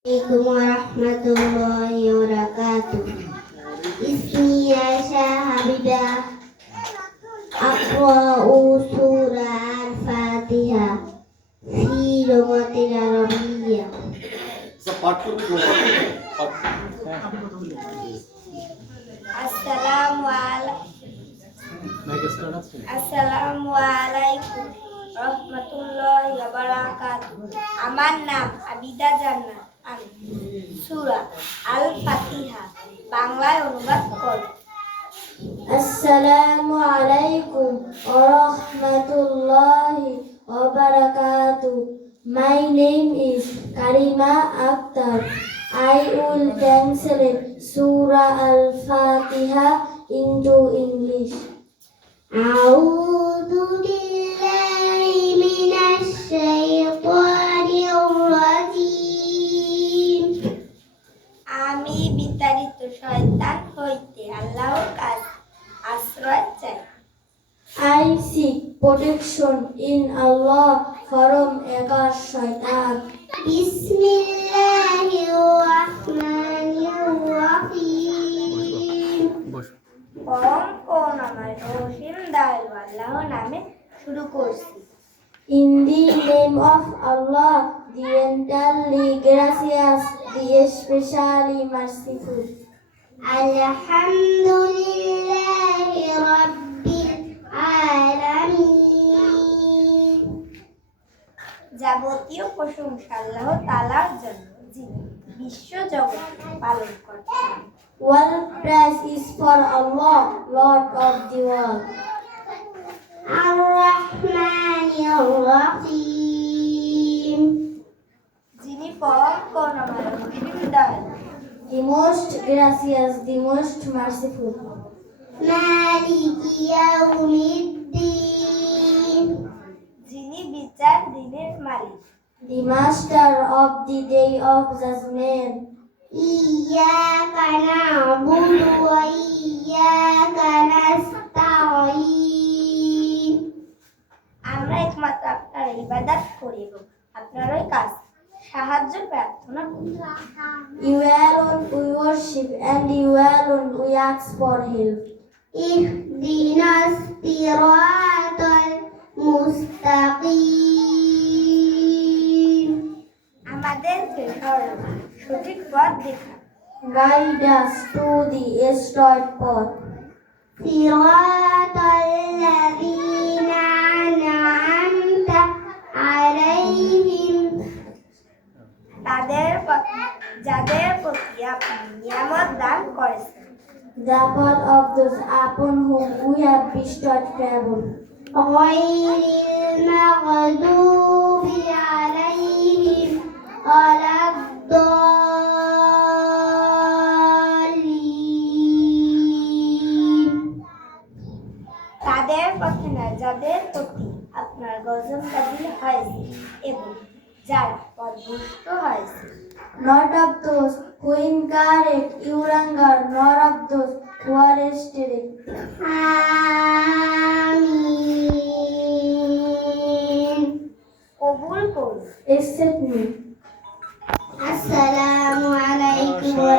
Assalamualaikum warahmatullahi wabarakatuh. Ismi Aisyah Habidah. Aqra'u surah Al-Fatihah. Fi lumatil Assalamualaikum. Assalamualaikum warahmatullahi wabarakatuh. আমার নাম Abida jannah. আমি সূরা আল ফাতিহা বাংলায় অনুবাদ করব আসসালামু আলাইকুম রহমতুল্লাহি ওয়া বারাকাতুহু My name is Karima Akhtar. I will translate Surah Al-Fatiha into English. أعوذ بالله من الشيطان হইতে আল্লাহর কাছে আশ্রয় চাই I seek protection in Allah from a shaitan. Bismillahirrahmanirrahim. পরম করুণাময় রহিম দয়ালু আল্লাহ নামে শুরু করছি In the name of Allah, the entirely gracious, the especially merciful. Alhamdulillahi Rabbil Alamin. যাবতীয় প্রশংসা আল্লাহ তালার জন্য যিনি বিশ্ব জগৎ পালন করছেন All praise is for Allah, Lord of the world. Ar-Rahmanir-Rahim. যিনি পরম করুণাময় রহিম দয়ালু The most gracious, the most merciful. যিনি বিচার দিনের মালিক The master of the day of judgment. না'বুদু ওয়া ইয়াকা নাস্তাঈন আমরা একমাত্র আপনার ইবাদত করি এবং আপনারই কাজ সাহায্য প্রার্থনা করি You alone we worship and you alone we ask for help. اهدنا الصراط المستقيم আমাদেরকে সরল সঠিক পথ দেখা Guide us to the straight path. صراط যাদের প্রতি আপনি নিয়ামত দান করেছেন The path of those upon whom we have bestowed favor. غير المغضوب عليهم ولا الضالين তাদের পথে না যাদের প্রতি আপনার গজব নাজিল হয়েছে এবং যায় পথ ভ্রষ্ট হয় Not of those who incarnate Uranga, nor of those who are restrained. Amin. কবুল করুন Accept me. Assalamu alaikum wa